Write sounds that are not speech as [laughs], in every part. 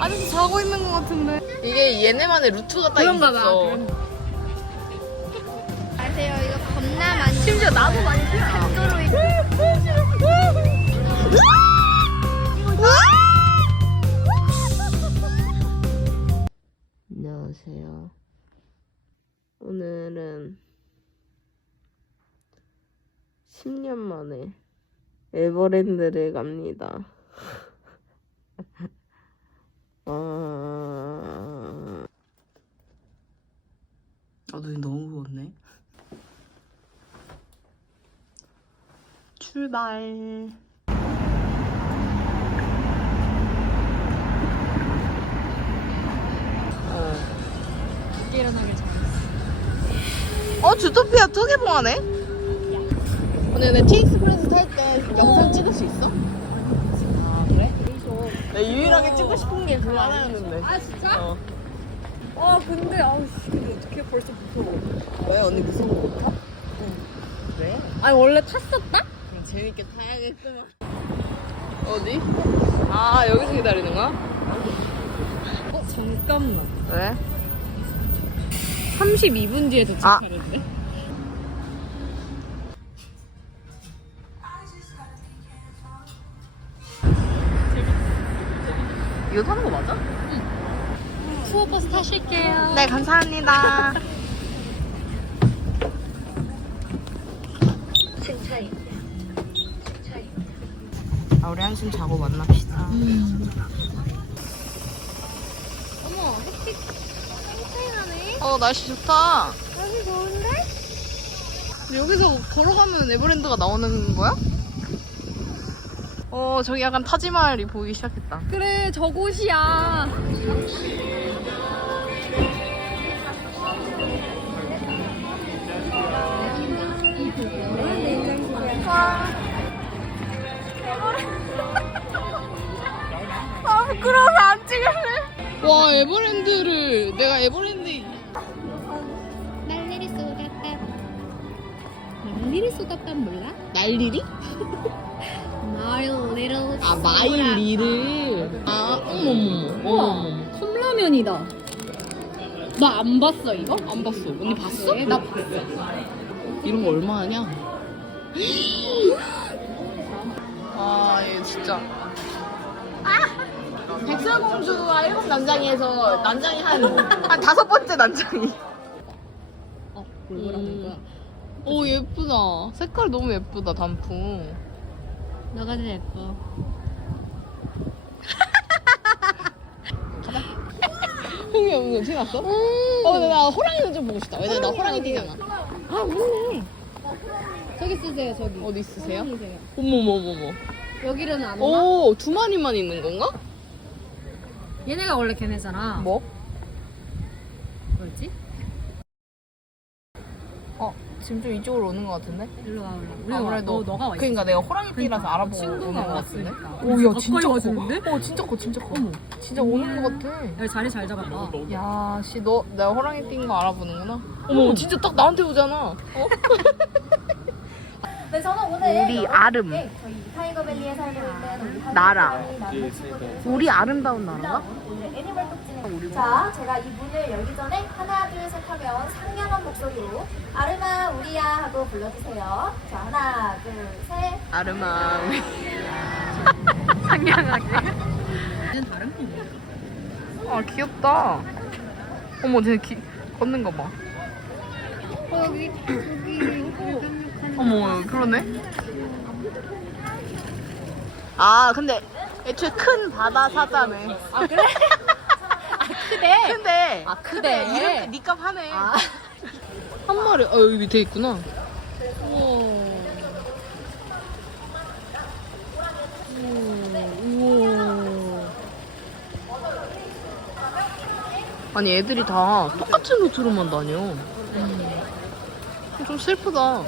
아직도 자고 있는 것 같은데. 이게 얘네만의 루트가 딱 그런가 봐. 있어. 그런가 아세요? 이거 겁나 많이. 심지어 나도 많이 뛰어. 도로 있 안녕하세요. 오늘은 10년 만에 에버랜드를 갑니다. 아... 아, 눈이 너무 부었네. 출발. 어. 일어나길 잘했어. 어 주토피아 두 개봉하네? 오늘 내 티익스프레스 탈 때 영상 찍을 수 있어? 아? 나 유일하게 찍고 싶은 게 그거 하나였는데 아 진짜? 어. 아 근데 아우 씨, 근데 어떻게 벌써 무서워? 왜 언니 무서운 거 타? 왜? 아니 원래 탔었다? 그럼 재밌게 타야겠구나 어디? 아 여기서 기다리는 거야? 어 잠깐만. 왜? 32분 뒤에 도착하는데? 이거 타는 거 맞아? 투어 버스 타실게요. 네 감사합니다 아 우리 한숨 자고 만납시다 어머, 햇빛 쨍쨍하네. 어 날씨 좋다 날씨 좋은데? 여기서 걸어가면 에버랜드가 나오는 거야? 어 저기 약간 타지마할이 보이기 시작했다 그래 저곳이야. 아 부끄러워서 안 찍을래 와 에버랜드를 내가 에버랜드 날리리 쏟았다. 난리를 쏟았단 몰라? 날리리? [laughs] 날리리 아 마일리를 아 어머머머 어머머머 컵라면이다. 나 안 봤어 이거? 안 봤어 언니 봤어? 네, 나 봤어. 이런 거 얼마 하냐? [gasps] 아, 얘 진짜. 백설공주와 일곱 난장이에서 난장이 한, 한 다섯 번째 난장이. 어, 뭐라는 거야? 오, 예쁘다. 색깔 너무 예쁘다, 단풍. 너가 제일 예뻐. [laughs] 흥이 없는 거 티 났어? 어, 근데 나 호랑이는 좀 보고 싶다. 왜냐면 나 호랑이 뛰잖아. 아, 맞네. 저기 쓰세요, 저기. 어디 있으세요? 호랑이세요. 어머머머머. 여기로는 안 오나? 오, 두 마리만 있는 건가? 얘네가 원래 걔네잖아. 뭐? 뭐였지? 어, 지금 좀 이쪽으로 오는 것 같은데? 일로 와, 일로 와. 아무래도 어, 너가 와. 그러니까 내가 호랑이 띠라서 알아보고 친구가 오는 것 같은데. 왔으니까. 오, 야 가까이 진짜 커. 와주는데? 어, 진짜 커, 진짜 커. 진짜 오는 것 같아. 야, 자리 잘 잡았다. 야, 씨, 너 내가 호랑이 띠인 거 알아보는구나. 어머, 진짜 딱 나한테 오잖아. 어? 네, 저는 오늘 우리 아름. 네, 저희 타이거밸리에 살고 있는 우리 나라. 친구들 우리 아름다운 나라가? 오늘 애니멀 똑지는 자, 제가 이 문을 열기 전에 하나, 둘, 셋 하면 상냥한 목소리로 아르마, 우리야 하고 불러주세요. 자, 하나, 둘, 셋. [laughs] 얘는 다른 건데. 아, 귀엽다. 어머, 쟤 기, 걷는 거 봐. 어, 여기, 저기, 어머, 그러네. 아, 근데 애초에 큰 바다 사자네. 아, 그래? 아, 크대? 근데 아, 크대. 이름 니값 하네. 아. [laughs] 한 마리. 아 여기 밑에 있구나. 아니 애들이 다 똑같은 루트로만 다녀. 좀 슬프다.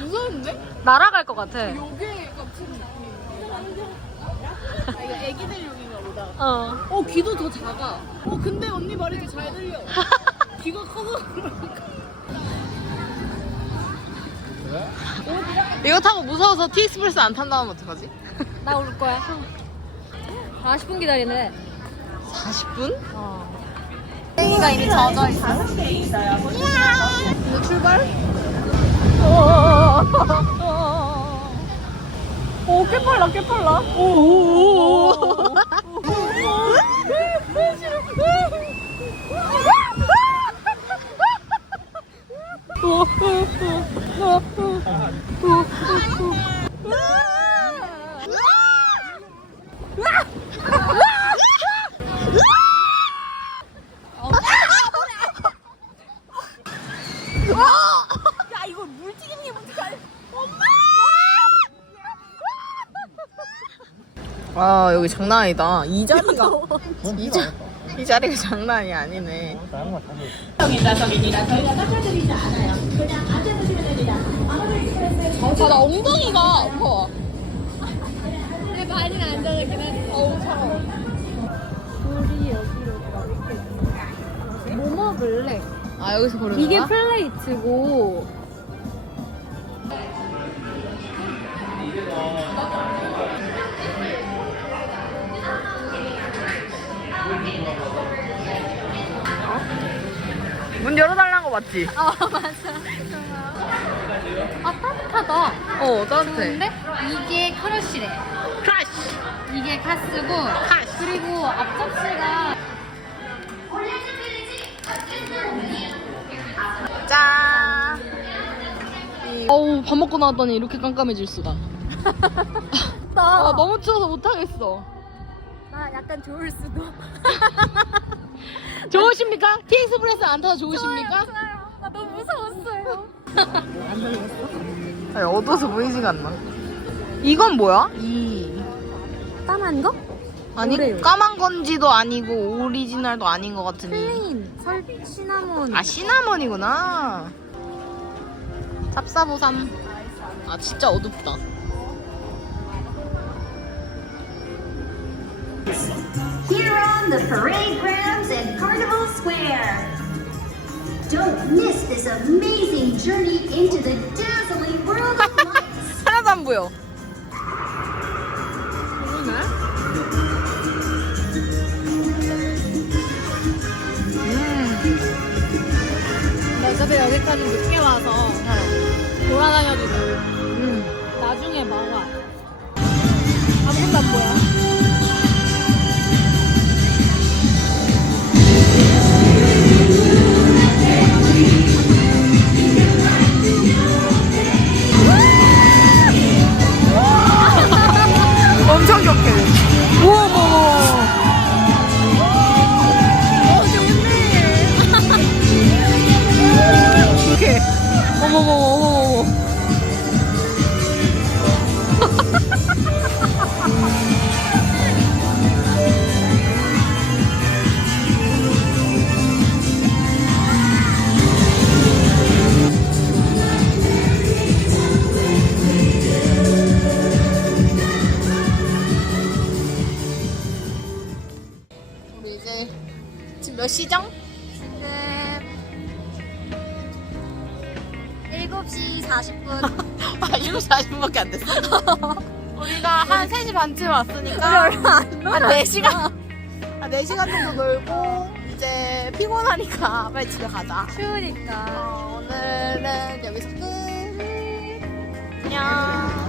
무서운데? 날아갈 것 같아. 요게 느낌. 아 이거 애기들 용인가 보다. 어. 어 귀도 더 작아. 어 근데 언니 말이 더 잘 들려. [laughs] 귀가 커서 그런가. 이거 타고 무서워서 티익스프레스 안 탄다면 어떡하지? 나 올 거야. 40분 기다리네. 40분? 어. 땡이가 이미 젖어 있어. 출발? 오, 꽤 빨라, 꽤 빨라. 오. 야, 여기 장난 아니다. 이 자리가 [laughs] 이, 자, 이 자리가 장난이 아니네. 아, 나 엉덩이가 아파. 내 발이 안전하긴 하지. 어우, 차가워. 우리 여기로 가볼게. 뭐 먹을래? 아 여기서 고르는 이게? 플레이트고. 문 열어달라는 거 맞지? 아, 맞아. 아, 따뜻하다. 어 따뜻해. 근데 이게 크러쉬래. 크라쉬. 이게 카스고. 그리고 앞접시가 짠. 어우 밥 먹고 나왔더니 이렇게 깜깜해질 수가. [laughs] 아 너무 추워서 못 하겠어. 나 약간 좋을 수도. [laughs] [laughs] 좋으십니까? 티익스프레스 안 타서 좋으십니까? 좋아요. 나 너무 무서웠어요. [laughs] 아니, 어두워서 보이지가 않나. 이건 뭐야? 이 까만 거? 아니 뭐래요? 까만 건지도 아니고 오리지널도 아닌 것 같은 이. 플레인, 설, 시나몬. 아 시나몬이구나. 찹싸보삼. 아 진짜 어둡다. Here on the parade Square. Don't miss this amazing journey into the dazzling world of lights. 하나도 안 보여. 나 어차피 여기까지 늦게 와서 돌아다녀도 돼. 나중에 막아. 아무것도 안 보여. 우리가 한 3시 반쯤 왔으니까 한 4시간 한 4시간 정도 놀고 이제 피곤하니까 빨리 집에 가자. 추우니까. 어, 오늘은 여기서 끝. 안녕.